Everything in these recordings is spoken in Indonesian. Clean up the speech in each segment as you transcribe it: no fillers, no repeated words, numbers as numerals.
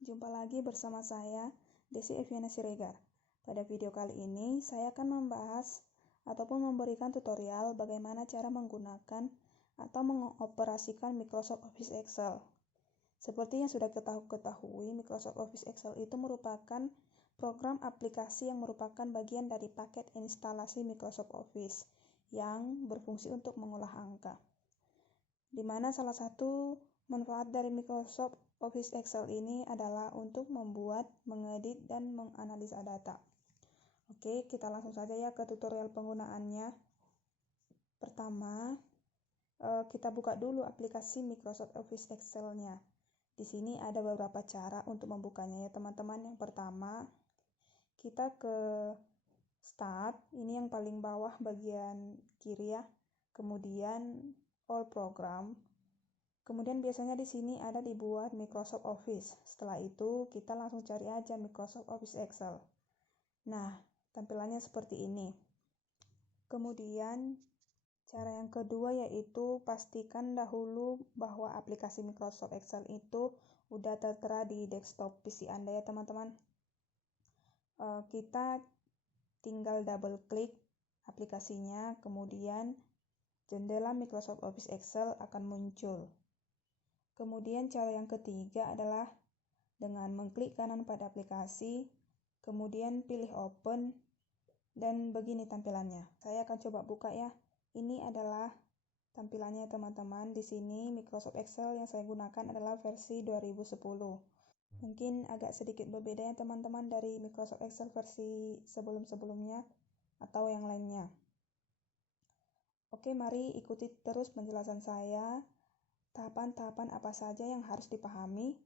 Jumpa lagi bersama saya, Desi Eviana Siregar. Pada video kali ini, saya akan membahas ataupun memberikan tutorial bagaimana cara menggunakan atau mengoperasikan Microsoft Office Excel. Seperti yang sudah kita ketahui, Microsoft Office Excel itu merupakan program aplikasi yang merupakan bagian dari paket instalasi Microsoft Office yang berfungsi untuk mengolah angka. Di mana salah satu manfaat dari Microsoft Office Excel ini adalah untuk membuat, mengedit, dan menganalisa data. Oke, kita langsung saja ya ke tutorial penggunaannya. Pertama, kita buka dulu aplikasi Microsoft Office Excel-nya. Di sini ada beberapa cara untuk membukanya ya teman-teman. Yang pertama, kita ke Start, ini yang paling bawah bagian kiri ya. Kemudian All Program. Kemudian biasanya di sini ada dibuat Microsoft Office. Setelah itu kita langsung cari aja Microsoft Office Excel. Nah, tampilannya seperti ini. Kemudian cara yang kedua yaitu pastikan dahulu bahwa aplikasi Microsoft Excel itu udah tertera di desktop PC Anda ya teman-teman. Kita tinggal double klik aplikasinya, kemudian jendela Microsoft Office Excel akan muncul. Kemudian cara yang ketiga adalah dengan mengklik kanan pada aplikasi, kemudian pilih open, dan begini tampilannya. Saya akan coba buka ya. Ini adalah tampilannya teman-teman. Di sini Microsoft Excel yang saya gunakan adalah versi 2010. Mungkin agak sedikit berbeda ya teman-teman dari Microsoft Excel versi sebelum-sebelumnya atau yang lainnya. Oke, mari ikuti terus penjelasan saya. Tahapan-tahapan apa saja yang harus dipahami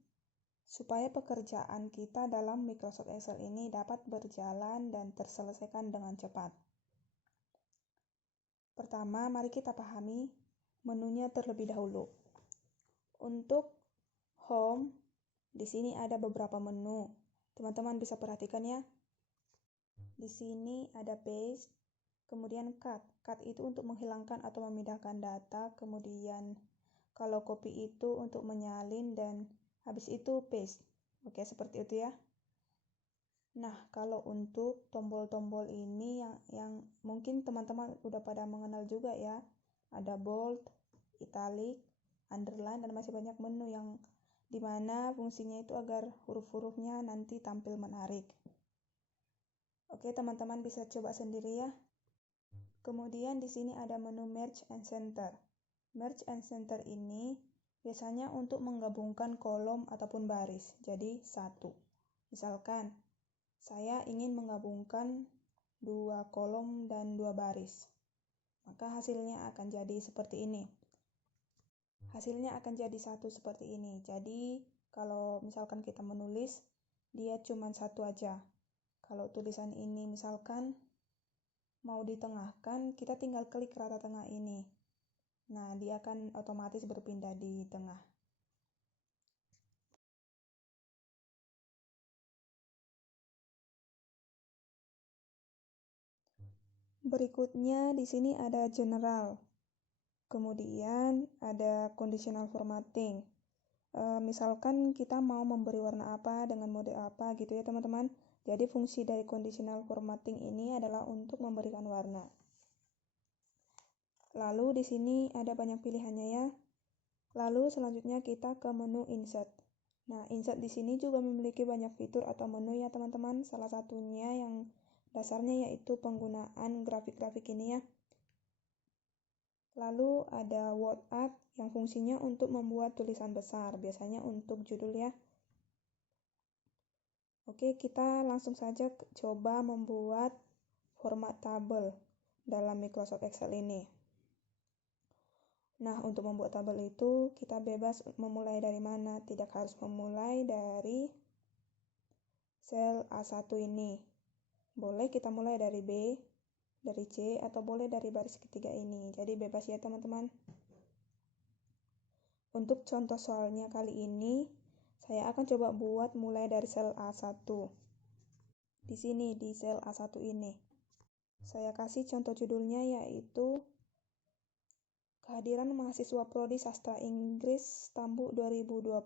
supaya pekerjaan kita dalam Microsoft Excel ini dapat berjalan dan terselesaikan dengan cepat. Pertama, mari kita pahami menunya terlebih dahulu. Untuk Home, di sini ada beberapa menu. Teman-teman bisa perhatikan ya. Di sini ada Paste, kemudian Cut. Cut itu untuk menghilangkan atau memindahkan data, kemudian kalau copy itu untuk menyalin, dan habis itu paste. Oke, seperti itu ya. Nah, kalau untuk tombol-tombol ini yang mungkin teman-teman udah pada mengenal juga ya. Ada bold, italic, underline, dan masih banyak menu yang dimana fungsinya itu agar huruf-hurufnya nanti tampil menarik. Oke, teman-teman bisa coba sendiri ya. Kemudian di sini ada menu Merge and Center. Merge and Center ini biasanya untuk menggabungkan kolom ataupun baris, jadi satu. Misalkan, saya ingin menggabungkan 2 kolom dan 2 baris. Maka hasilnya akan jadi seperti ini. Hasilnya akan jadi satu seperti ini. Jadi, kalau misalkan kita menulis, dia cuma satu aja. Kalau tulisan ini misalkan mau ditengahkan, kita tinggal klik rata tengah ini. Nah, dia akan otomatis berpindah di tengah. Berikutnya di sini ada general. Kemudian ada conditional formatting. Misalkan kita mau memberi warna apa dengan mode apa gitu ya teman-teman. Jadi fungsi dari conditional formatting ini adalah untuk memberikan warna. Lalu di sini ada banyak pilihannya ya. Lalu selanjutnya kita ke menu insert. Nah, insert di sini juga memiliki banyak fitur atau menu ya teman-teman. Salah satunya yang dasarnya yaitu penggunaan grafik-grafik ini ya. Lalu ada word art yang fungsinya untuk membuat tulisan besar, biasanya untuk judul ya. Oke, kita langsung saja coba membuat format tabel dalam Microsoft Excel ini. Nah, untuk membuat tabel itu kita bebas memulai dari mana, tidak harus memulai dari sel A1 ini. Boleh kita mulai dari B, dari C, atau boleh dari baris ketiga ini. Jadi bebas ya teman-teman. Untuk contoh soalnya kali ini, saya akan coba buat mulai dari sel A1. Di sini, di sel A1 ini. Saya kasih contoh judulnya yaitu Kehadiran Mahasiswa Prodi Sastra Inggris Tambuk 2020.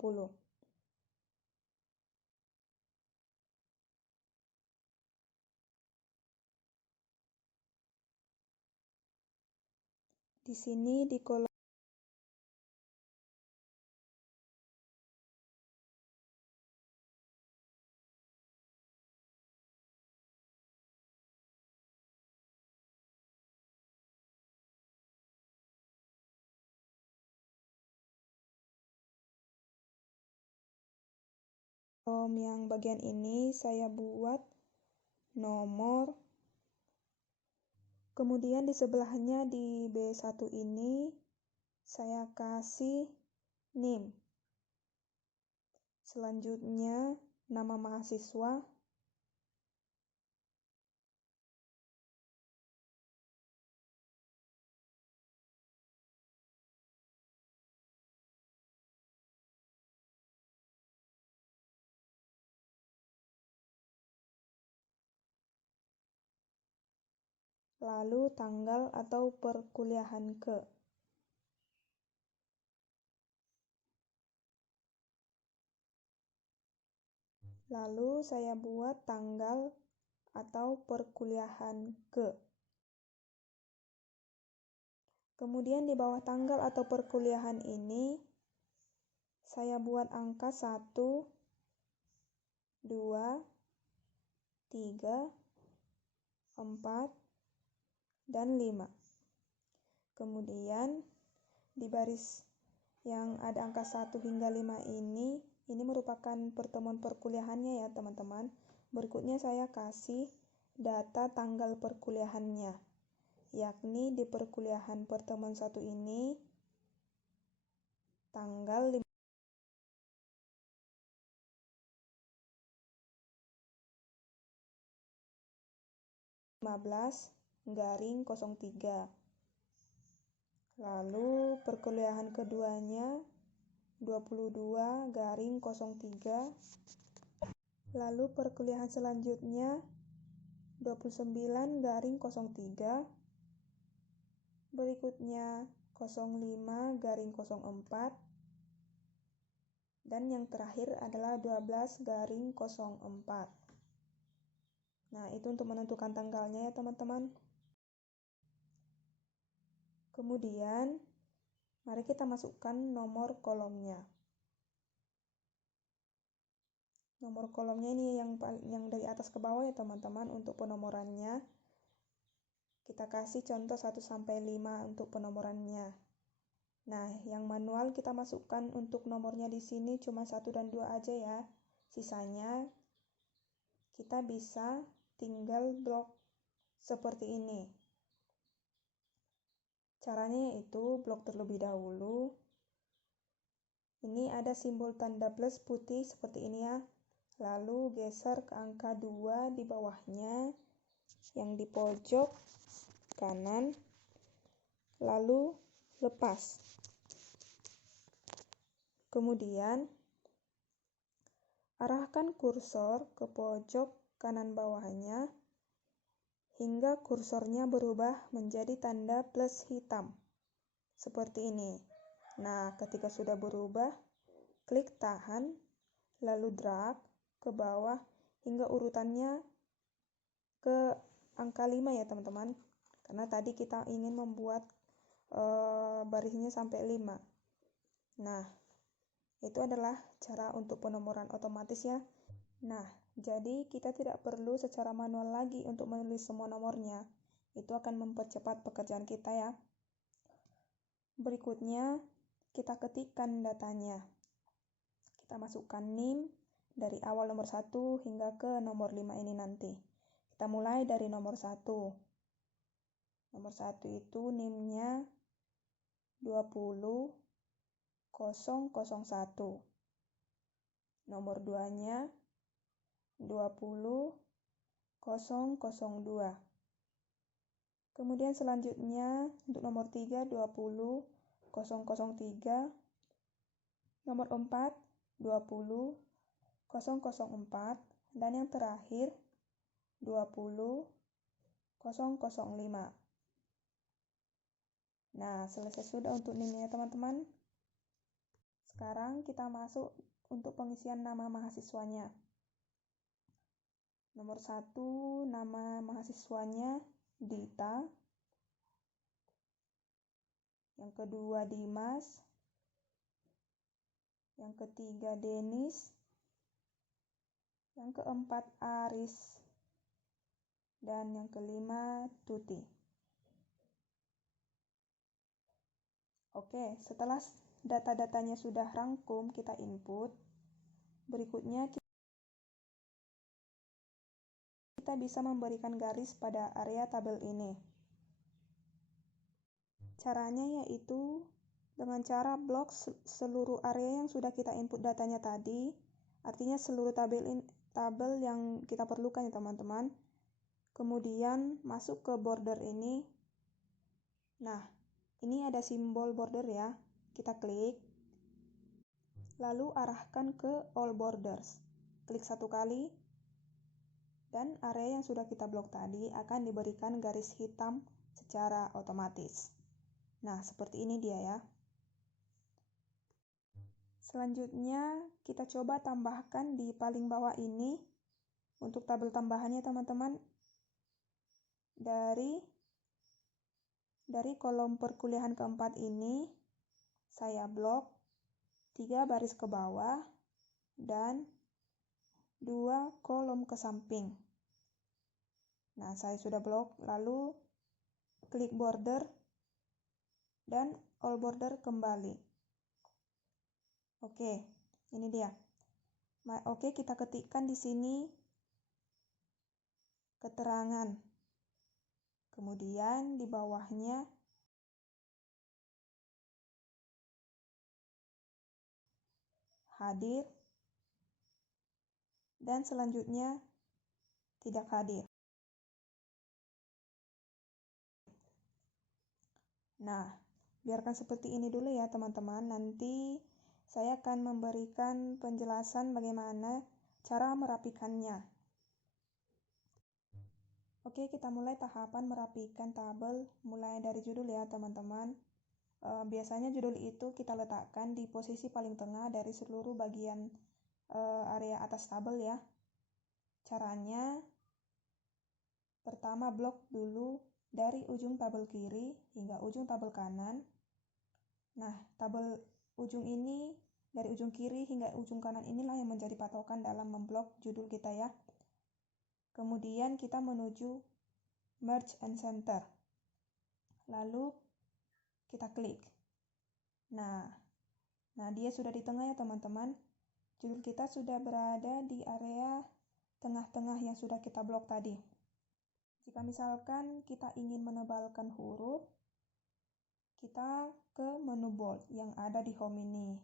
Di sini di kolom yang bagian ini saya buat nomor. Kemudian di sebelahnya di B1 ini saya kasih NIM. Selanjutnya nama mahasiswa. Lalu tanggal atau perkuliahan ke. Lalu saya buat tanggal atau perkuliahan ke. Kemudian di bawah tanggal atau perkuliahan ini saya buat angka 1, 2, 3, 4, dan 5. Kemudian di baris yang ada angka 1 hingga 5 ini merupakan pertemuan perkuliahannya ya teman-teman. Berikutnya saya kasih data tanggal perkuliahannya, yakni di perkuliahan pertemuan 1 ini tanggal 15/03. Lalu perkuliahan keduanya 22/03. Lalu perkuliahan selanjutnya 29/03. Berikutnya 05/04. Dan yang terakhir adalah 12/04. Nah, itu untuk menentukan tanggalnya ya teman-teman. Kemudian, mari kita masukkan nomor kolomnya. Nomor kolomnya ini yang dari atas ke bawah ya teman-teman untuk penomorannya. Kita kasih contoh 1-5 untuk penomorannya. Nah, yang manual kita masukkan untuk nomornya di sini cuma 1 dan 2 aja ya. Sisanya kita bisa tinggal blok seperti ini. Caranya yaitu blok terlebih dahulu. Ini ada simbol tanda plus putih seperti ini ya. Lalu geser ke angka 2 di bawahnya yang di pojok kanan. Lalu lepas. Kemudian arahkan kursor ke pojok kanan bawahnya hingga kursornya berubah menjadi tanda plus hitam. Seperti ini. Nah, ketika sudah berubah, klik tahan, lalu drag ke bawah hingga urutannya ke angka 5 ya teman-teman. Karena tadi kita ingin membuat barisnya sampai 5. Nah, itu adalah cara untuk penomoran otomatis ya. Nah, jadi kita tidak perlu secara manual lagi untuk menulis semua nomornya. Itu akan mempercepat pekerjaan kita ya. Berikutnya, kita ketikkan datanya. Kita masukkan NIM dari awal nomor 1 hingga ke nomor 5 ini nanti. Kita mulai dari nomor 1. Nomor 1 itu NIM-nya 20.001. Nomor 2-nya 20.002. Kemudian selanjutnya untuk nomor 3 20.003. Nomor 4 20.004 dan yang terakhir 20.005. Nah, selesai sudah untuk NIM-nya teman-teman. Sekarang kita masuk untuk pengisian nama mahasiswanya. Nomor 1, nama mahasiswanya Dita. yang kedua Dimas, yang ketiga Denis, yang keempat Aris, dan yang kelima Tuti. Oke, setelah data-datanya sudah rangkum, kita input. Berikutnya kita bisa memberikan garis pada area tabel ini. Caranya yaitu dengan cara blok seluruh area yang sudah kita input datanya tadi, artinya seluruh tabel yang kita perlukan ya teman-teman. Kemudian masuk ke border ini. Nah, ini ada simbol border ya. Kita klik. Lalu arahkan ke all borders. Klik satu kali. Dan area yang sudah kita blok tadi akan diberikan garis hitam secara otomatis. Nah, seperti ini dia ya. Selanjutnya, kita coba tambahkan di paling bawah ini. Untuk tabel tambahannya teman-teman, dari kolom perkuliahan keempat ini, saya blok 3 baris ke bawah dan 2 kolom ke samping. Nah, saya sudah blok, lalu klik border dan all border kembali. Oke, ini dia. Oke, kita ketikkan di sini keterangan. Kemudian di bawahnya hadir dan selanjutnya tidak hadir. Nah, biarkan seperti ini dulu ya teman-teman. Nanti saya akan memberikan penjelasan bagaimana cara merapikannya. Oke, kita mulai tahapan merapikan tabel mulai dari judul ya teman-teman. Biasanya judul itu kita letakkan di posisi paling tengah dari seluruh bagian area atas tabel ya. Caranya, pertama blok dulu dari ujung tabel kiri hingga ujung tabel kanan. Nah, tabel ujung ini dari ujung kiri hingga ujung kanan inilah yang menjadi patokan dalam memblok judul kita ya. Kemudian kita menuju merge and center. Lalu kita klik. Nah dia sudah di tengah ya teman-teman. Judul kita sudah berada di area tengah-tengah yang sudah kita blok tadi. Jika misalkan kita ingin menebalkan huruf, kita ke menu bold yang ada di home ini.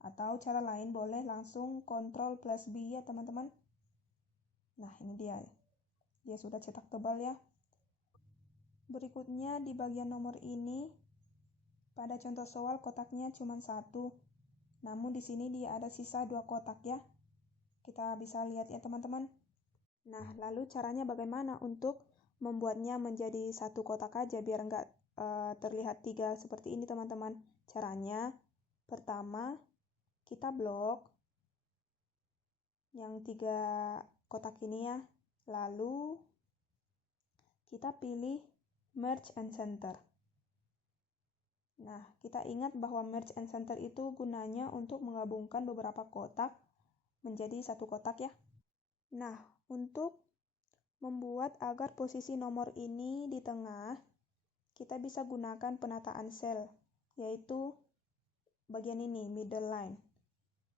Atau cara lain boleh langsung Ctrl+B ya teman-teman. Nah, ini dia. Dia sudah cetak tebal ya. Berikutnya di bagian nomor ini, pada contoh soal kotaknya cuma 1. Namun di sini dia ada sisa 2 kotak ya. Kita bisa lihat ya teman-teman. Nah, lalu caranya bagaimana untuk membuatnya menjadi 1 kotak aja biar nggak terlihat 3 seperti ini teman-teman. Caranya, pertama kita blok yang 3 kotak ini ya. Lalu kita pilih merge and center. Nah, kita ingat bahwa merge and center itu gunanya untuk menggabungkan beberapa kotak menjadi 1 kotak ya. Nah, untuk membuat agar posisi nomor ini di tengah, kita bisa gunakan penataan sel, yaitu bagian ini, middle line.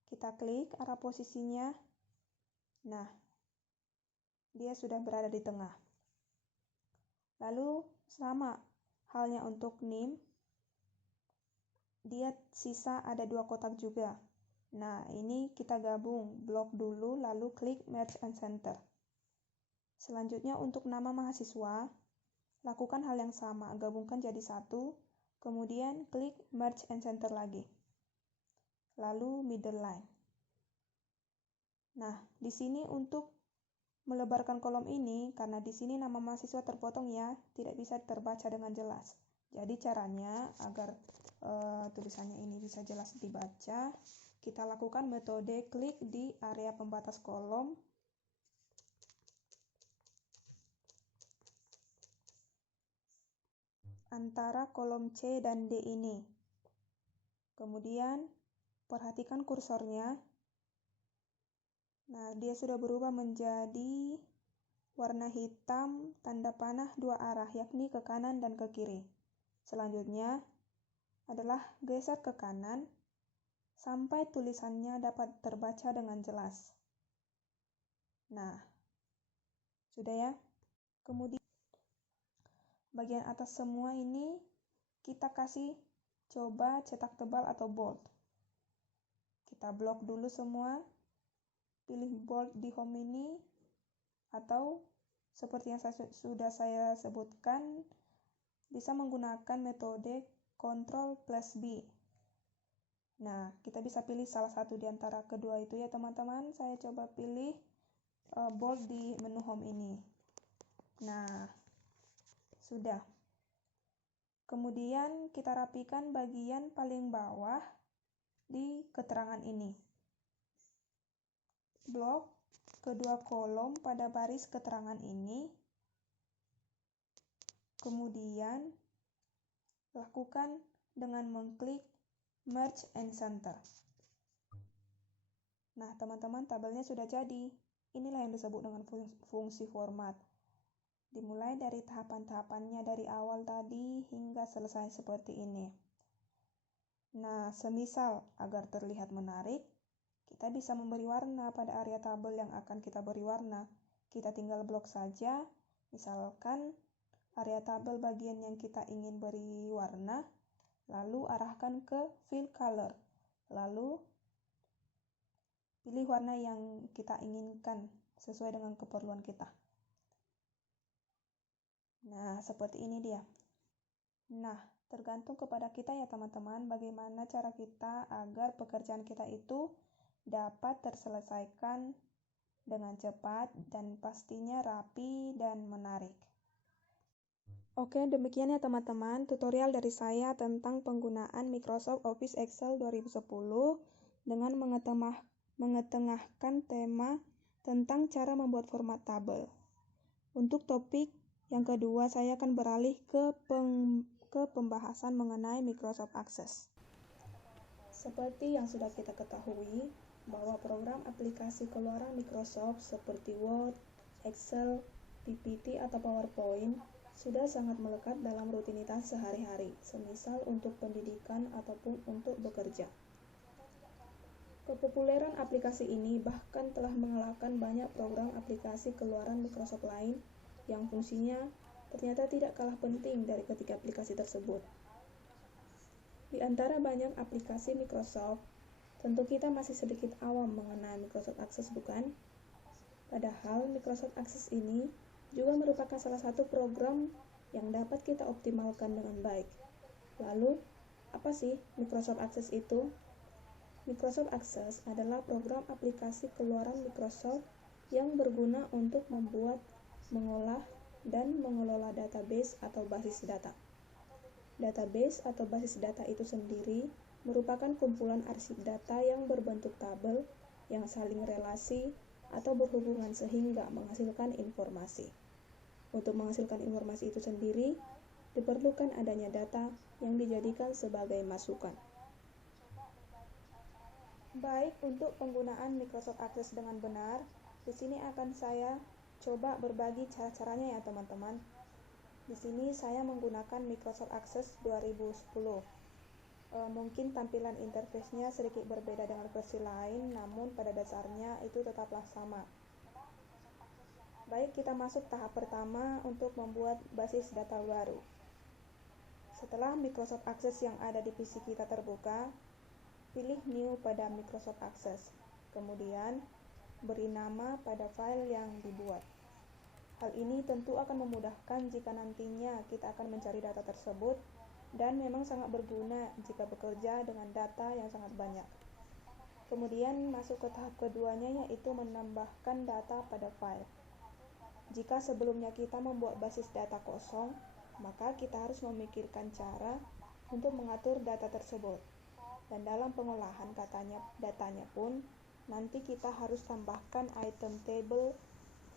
Kita klik arah posisinya. Nah, dia sudah berada di tengah. Lalu sama halnya untuk NIM, dia sisa ada 2 kotak juga. Nah, ini kita gabung, blok dulu lalu klik merge and center. Selanjutnya untuk nama mahasiswa, lakukan hal yang sama, gabungkan jadi 1, kemudian klik merge and center lagi. Lalu middle line. Nah, di sini untuk melebarkan kolom ini, karena di sini nama mahasiswa terpotong ya, tidak bisa terbaca dengan jelas. Jadi caranya agar tulisannya ini bisa jelas dibaca, kita lakukan metode klik di area pembatas kolom. antara kolom C dan D ini. Kemudian perhatikan kursornya. Nah, dia sudah berubah menjadi warna hitam tanda panah dua arah, yakni ke kanan dan ke kiri. Selanjutnya adalah geser ke kanan sampai tulisannya dapat terbaca dengan jelas. Nah, sudah ya. Kemudian bagian atas semua ini kita kasih coba cetak tebal atau bold. Kita blok dulu semua, pilih bold di home ini, atau seperti yang sudah saya sebutkan, bisa menggunakan metode Ctrl+B. Nah, kita bisa pilih salah satu di antara kedua itu ya teman-teman. Saya coba pilih bold di menu home ini. Nah, sudah. Kemudian kita rapikan bagian paling bawah di keterangan ini. Blok kedua kolom pada baris keterangan ini. Kemudian lakukan dengan mengklik Merge and Center. Nah, teman-teman, tabelnya sudah jadi. Inilah yang disebut dengan fungsi format. Dimulai dari tahapan-tahapannya dari awal tadi hingga selesai seperti ini. Nah, semisal agar terlihat menarik, kita bisa memberi warna pada area tabel yang akan kita beri warna. Kita tinggal blok saja, misalkan area tabel bagian yang kita ingin beri warna, lalu arahkan ke Fill Color, lalu pilih warna yang kita inginkan sesuai dengan keperluan kita. Nah, seperti ini dia. Nah, tergantung kepada kita ya teman-teman, bagaimana cara kita agar pekerjaan kita itu dapat terselesaikan dengan cepat dan pastinya rapi dan menarik. Oke, demikian ya teman-teman tutorial dari saya tentang penggunaan Microsoft Office Excel 2010 dengan mengetengahkan tema tentang cara membuat format tabel. Untuk topik yang kedua, saya akan beralih ke pembahasan mengenai Microsoft Access. Seperti yang sudah kita ketahui, bahwa program aplikasi keluaran Microsoft seperti Word, Excel, PPT, atau PowerPoint sudah sangat melekat dalam rutinitas sehari-hari, semisal untuk pendidikan ataupun untuk bekerja. Kepopuleran aplikasi ini bahkan telah mengalahkan banyak program aplikasi keluaran Microsoft lain yang fungsinya ternyata tidak kalah penting dari ketiga aplikasi tersebut. Di antara banyak aplikasi Microsoft, tentu kita masih sedikit awam mengenai Microsoft Access, bukan? Padahal Microsoft Access ini juga merupakan salah satu program yang dapat kita optimalkan dengan baik. Lalu, apa sih Microsoft Access itu? Microsoft Access adalah program aplikasi keluaran Microsoft yang berguna untuk membuat, mengolah, dan mengelola database atau basis data. Database atau basis data itu sendiri merupakan kumpulan arsip data yang berbentuk tabel yang saling relasi atau berhubungan sehingga menghasilkan informasi. Untuk menghasilkan informasi itu sendiri, diperlukan adanya data yang dijadikan sebagai masukan. Baik, untuk penggunaan Microsoft Access dengan benar, di sini akan saya coba berbagi cara-caranya ya teman-teman. Di sini saya menggunakan Microsoft Access 2010. Mungkin tampilan interface-nya sedikit berbeda dengan versi lain, namun pada dasarnya itu tetaplah sama. Baik, kita masuk tahap pertama untuk membuat basis data baru. Setelah Microsoft Access yang ada di PC kita terbuka, pilih New pada Microsoft Access. Kemudian, beri nama pada file yang dibuat. Hal ini tentu akan memudahkan jika nantinya kita akan mencari data tersebut dan memang sangat berguna jika bekerja dengan data yang sangat banyak. Kemudian masuk ke tahap keduanya, yaitu menambahkan data pada file. Jika sebelumnya kita membuat basis data kosong, maka kita harus memikirkan cara untuk mengatur data tersebut. Dan dalam pengolahan datanya pun, nanti kita harus tambahkan item table,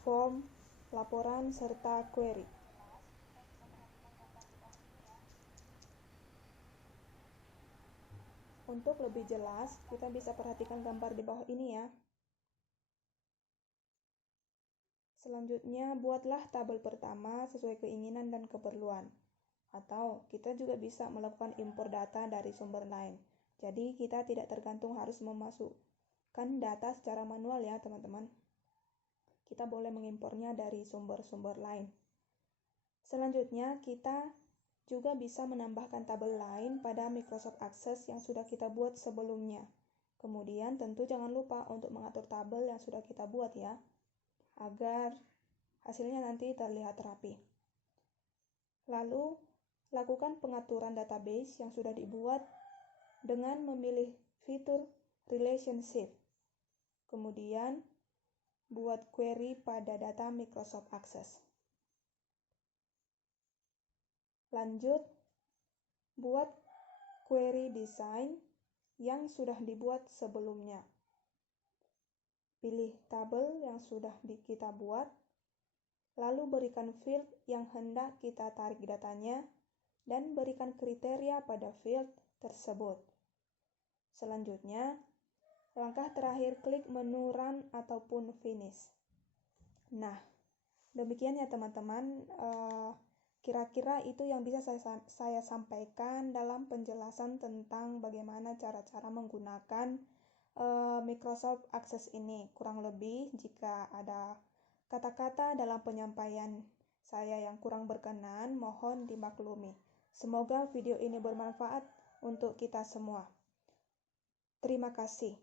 form, laporan, serta query. Untuk lebih jelas, kita bisa perhatikan gambar di bawah ini ya. Selanjutnya, buatlah tabel pertama sesuai keinginan dan keperluan. Atau kita juga bisa melakukan impor data dari sumber lain. Jadi kita tidak tergantung harus memasukkan data secara manual ya teman-teman. Kita boleh mengimpornya dari sumber-sumber lain. Selanjutnya kita juga bisa menambahkan tabel lain pada Microsoft Access yang sudah kita buat sebelumnya. Kemudian tentu jangan lupa untuk mengatur tabel yang sudah kita buat ya, agar hasilnya nanti terlihat rapi. Lalu, lakukan pengaturan database yang sudah dibuat dengan memilih fitur Relationship. Kemudian, buat query pada data Microsoft Access. Lanjut, buat query design yang sudah dibuat sebelumnya. Pilih tabel yang sudah kita buat, lalu berikan field yang hendak kita tarik datanya, dan berikan kriteria pada field tersebut. Selanjutnya, langkah terakhir klik menu Run ataupun Finish. Nah, demikian ya teman-teman. Kira-kira itu yang bisa saya sampaikan dalam penjelasan tentang bagaimana cara-cara menggunakan Microsoft Access ini. Kurang lebih jika ada kata-kata dalam penyampaian saya yang kurang berkenan, mohon dimaklumi. Semoga video ini bermanfaat untuk kita semua. Terima kasih.